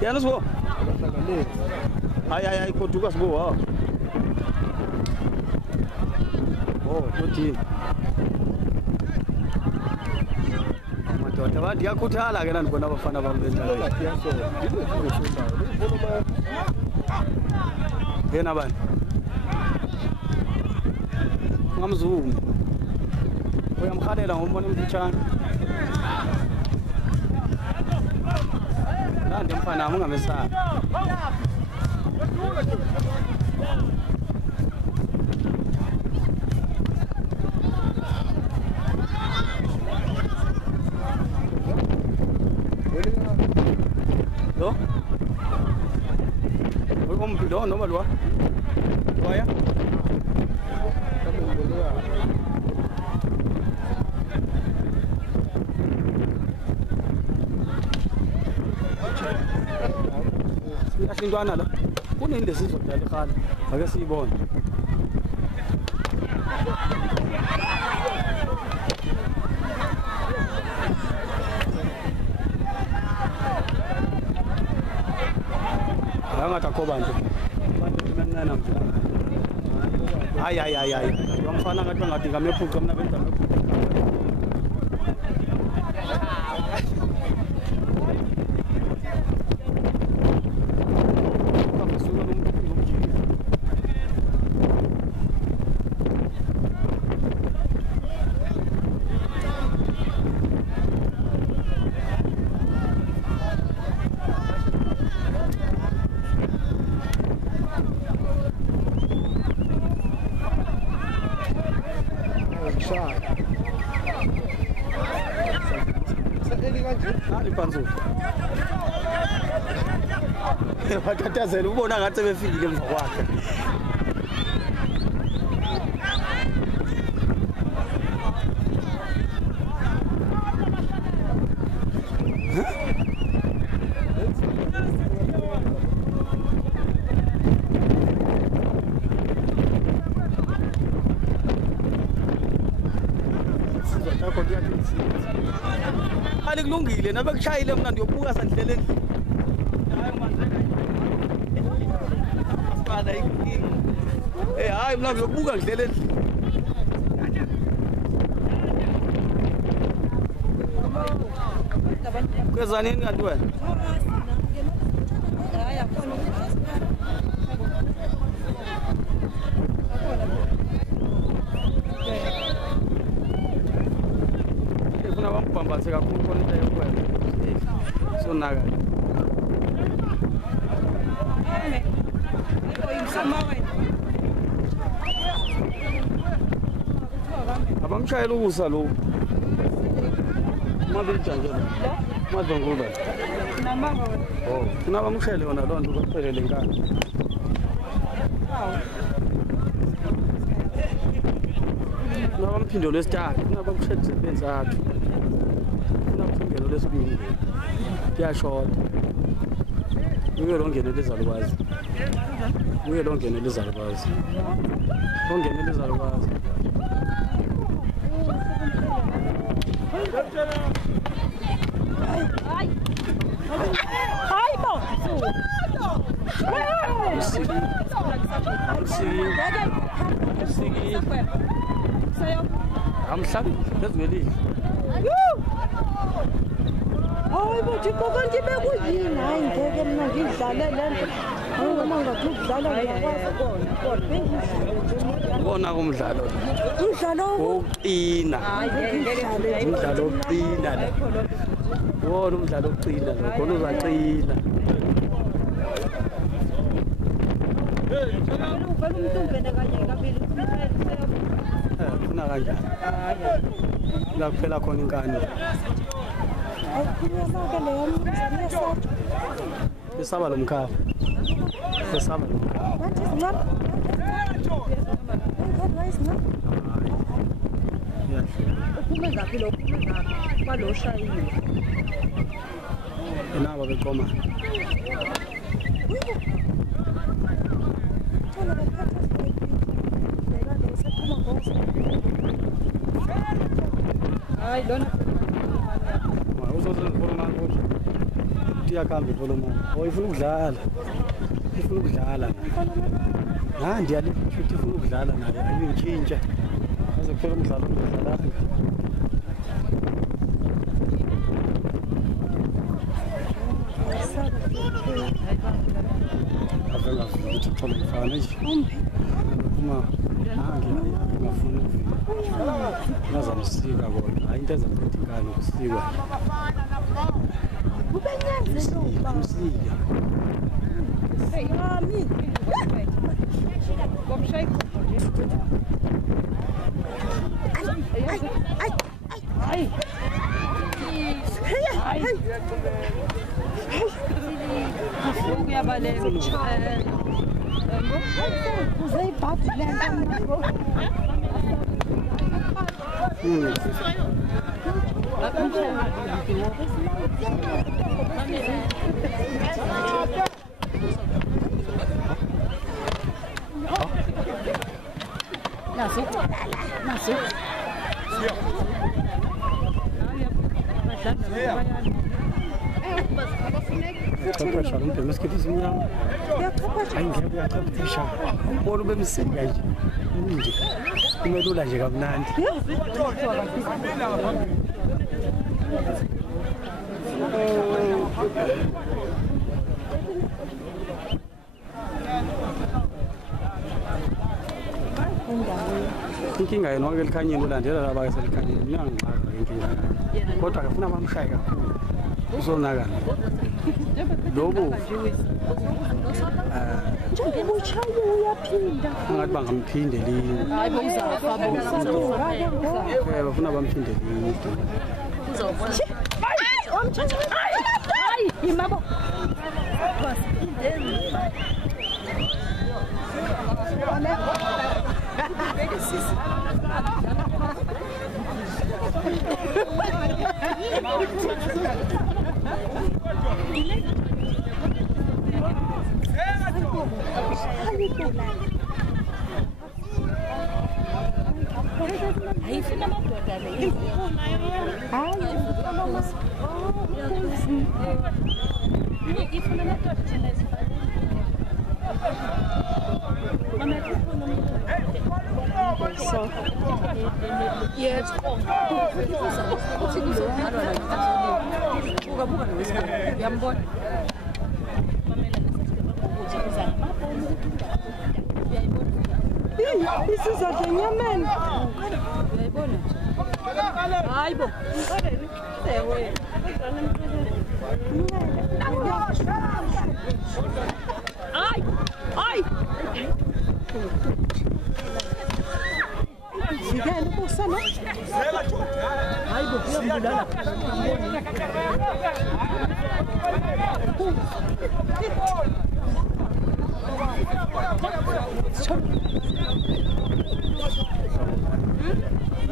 Yana Sibo. Hayi goduka Sibo ha. Oh, uthi. Madoda bathi yakhuthala ke nandibona abafana bami benjalo. Yena bani? Ngamzuma. Uyamkhalela ngombona umfitshana. Nandi mfana wami ungamesaba. Lo? Lo noma lo? Waya? Intwana la kuninde sizodala ekhaya ake siyibone angathi akho bantu bencane manje hayi yomfana ngathi ngamephuqa mina benza amephuqa Watatazela ubona ngathi sebefikile emva kwakhe alikulungile nabekushayile mina ndiyobuka sandleleni hayi mina ngiyobuka ngidleleni kwezanini kanti wena funa bambambathe kakhulu khona into yokwena sonaka abamshayela ukusa lo mabijanje madongoba namanga oh kuna bamshayele yona lo nto baphelele enkani nabamphindelo lesithathu kuna bamshayela sebenzathu kuna bamphindelo lesibili kuyashota uye longene lezalubazi uye longene lezalubazi longene lezalubazi Ai, bom. Hayi bo Thixo kanti bekuyini hayi ngeke mina ngidlale lento ngoba ngathi ukudlala ngiyakwazi kona ubona kumdlalo umdlalo wokuqina umdlalo wokuqina la wona umdlalo wokuqina lo khona uzaqina uvela umntumbene kanye kabili funa kanjani la kuphela khona inkani besaba lo mkhafa besaba lo uphume ngaphi lo uphume ngaphi baloshayile nabo beqoma hayi lona uzozenza khona manje iyakhamba ivolume. Oh, ifuna ukudlala. Ifuna ukudlala. Nandi yali futhi ifuna ukudlala nayo ayintshintsha. Aze kuphela umdlalo ongidlalanga. Avela ukuthi uthole mfana nje. Uma ngingafuna ukuvika. Ngazamsika kona. Hayi into ezamthetha ingane ukusikwa. Ubenyenze lo Umsika. mami. Komshayk. Ay. Ukuyabaleka. Uzayibhadi le nto. Naso. Chapasha umntu masikithi simnyama. Hayi ngeke uyachaphisha. Ubona ubemsika nje. Nje. Kumelula nje kamnandi. Inkinga yena wake likhanyeni ulandela laba ke selikhanyeni mina ngixaka inkinga kodwa akufuna bamshaye kakhulu uzonakala lobo Njengoba uchaye uyaphinda. ngathi bangamphinde linye Hayi bokuzafa bafuna bamphinde linye Hayi, imabo. ayifuna amadoda le. Ifuna amadoda thina So, yes. Buka nowesikole. Uyambona? isizathu enyameni. Uyayibona? Hayibo. Ewe. Ay! Ay! Zikele busa no? Hayibo, uyambulala.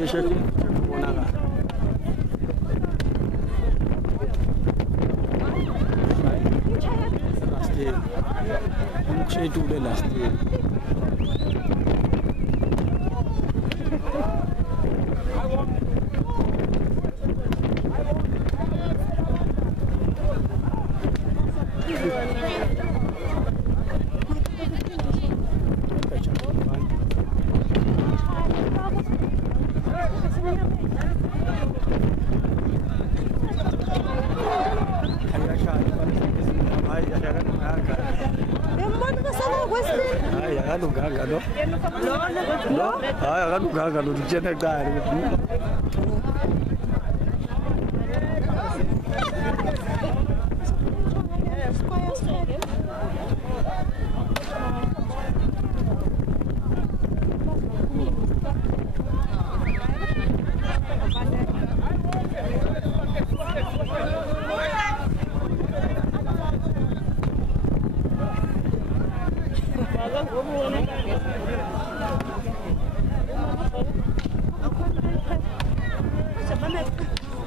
yesheke ubonakala last year umshedule last year Yambona basala kwesibili. hayi akalunganga lo hayi akalunganga lo utshena eqala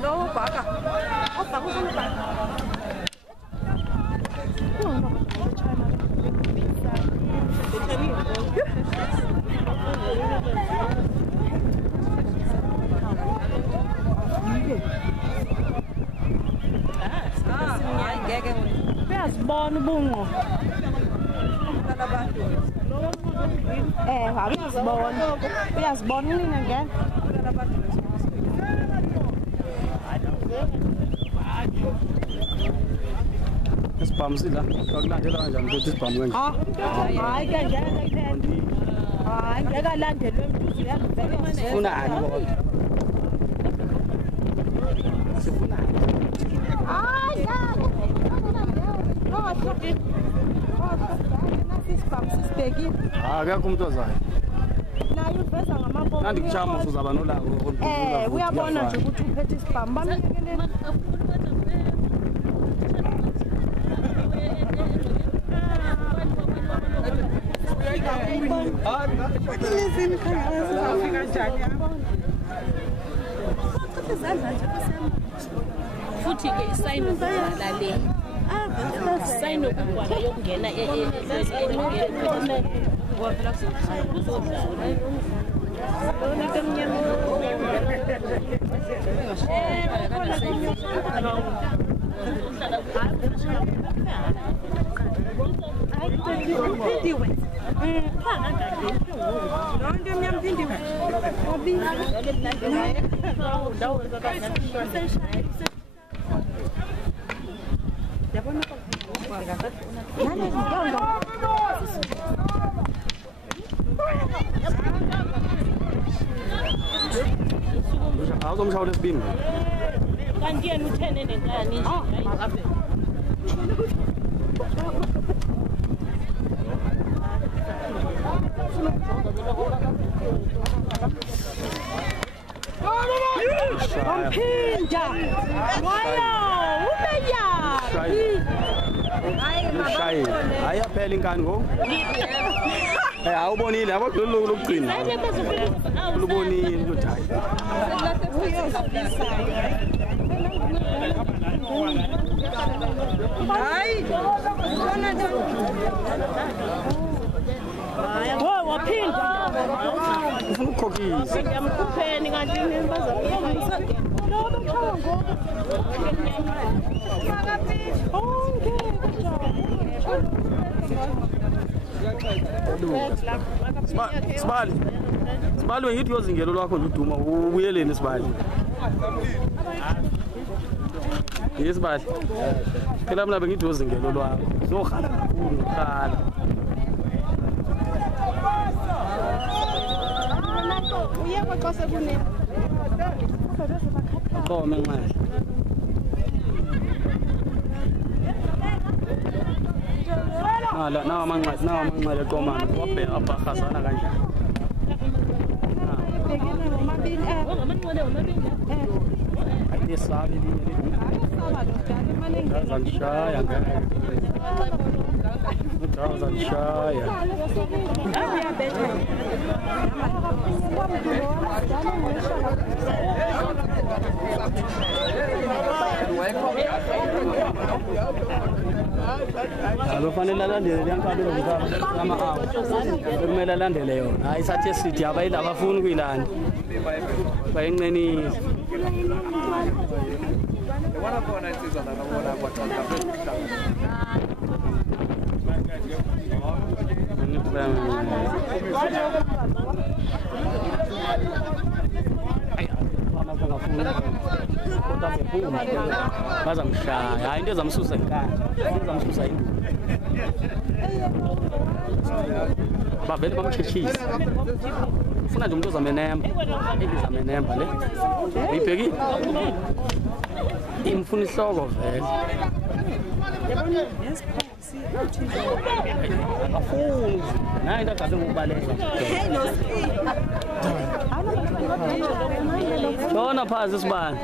Lo bhaka. Obhaka uzobhaka. Hayi ngeke uyazibona ubunqo uyazibona nina ngene Isibhamu sidla akulandela kanjani ukuthi isibhamu kanje hayi kanjani hayi ngeke alandelwe mntu uyazibona sifuna ani kodwa sifuna hayi akekho umuntu ozayo nayo uveza ngamaboko nandi kuchama uzaba nolako uyabona nje ukuthi uphethe isibhamu bamlekelele futhi ke isayino la le isayino kugwala yokungena awuzomshawula esibini kanti yena uthene nenkani nje Wamphinda waya ubeya hayi ayaphela inkani ngo awubonile yabo lolu lokugcina ulubonile ukuthi hayi wo waphinda ufuna ukukhokhisa ngiyamkhupheni kanti nibazamisa Sibali ngithi uyozingela lwakho nje uduma ubuyeleni Sibali Sibali phela mina bengithi uyozingela lwakho zohala kakhulu ukhala uyebo xa sekune qome nqahle nawa amanxele qomana wabheka abhahazana kanjani ayisabi ngazanishaya ngazanishaya Kufanele alandele leyankabelo ngama-hour kumele alandele yona hayi sathe sithi abayila abafuni ukuyilanda bayinqenisa bazamshaya hayi into ezamsusa inkani ezamsusa induku bavele bamtshitshise ufuna nje umuntu ozamenemba ebizamenemba le uyibhekile imfuna ihloko vele afuni nayo into agade ngokubaleka shona phansi isibani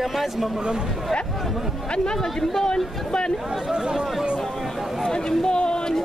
uyamazi mama lo andimazi andimboni ubani andimboni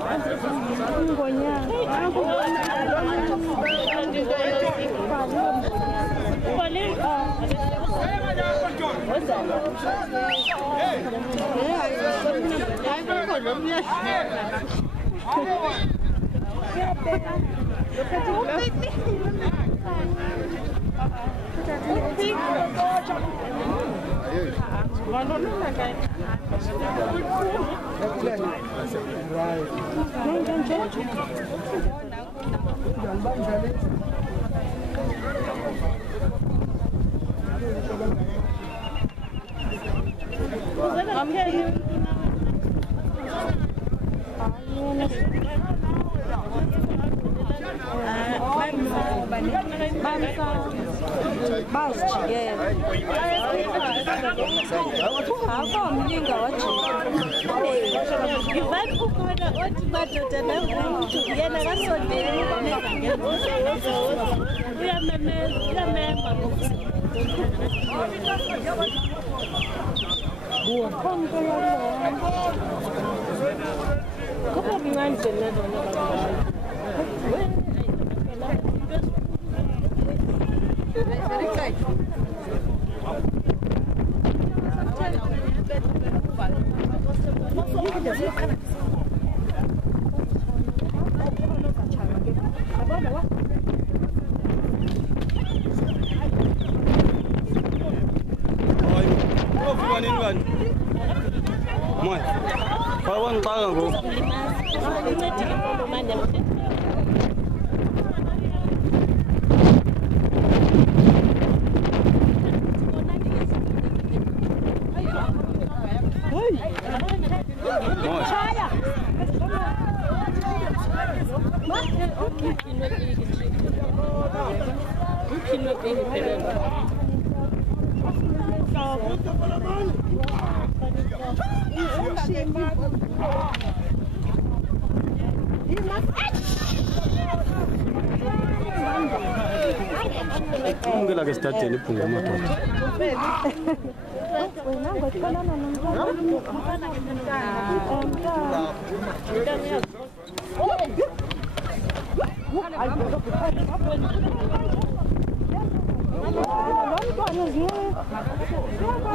Ungela ke stadium iphunga amadoda.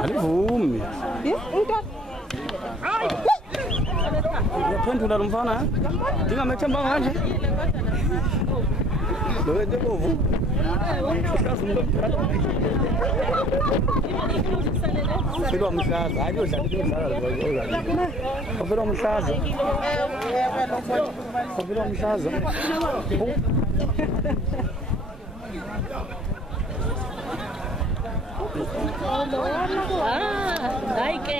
Alivumi. Yaphendula lo mfana, ndingamethemba kanje. Lo wente bovu. Filo mhlaza, hayi udlala imidlalo. Filo mhlaza. Filo mhlaza. Hayi ke.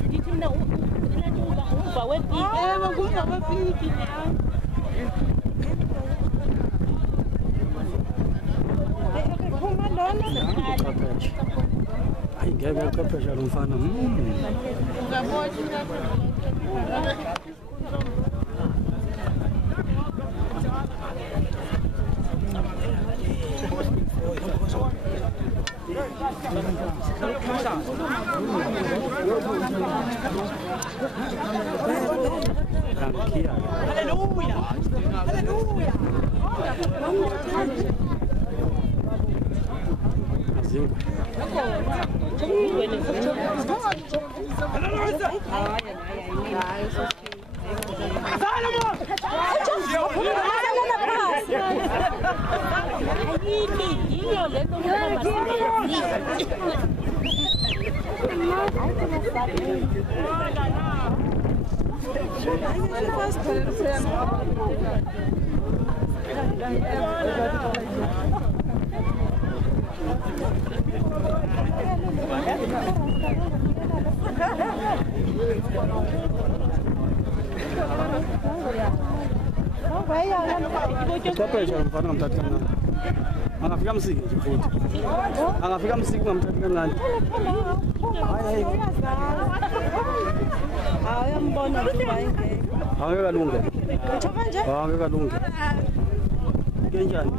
Ndithi mna uva wepiki. Ewe nguva wepiki leyo. Phuma lona. Hayi ngeke uqeqesha lo mfana. Hallelujah. Hallelujah. Uqeqesha lo mfana ngamthatha kancane. Angafika msiki nje futhi. Angafika msiki ngamthatha kancane. Hayi. Hayi uyambona lo bayingeke. Awukalunge. Uthoma nje? Angeke kalunge. Ke njani?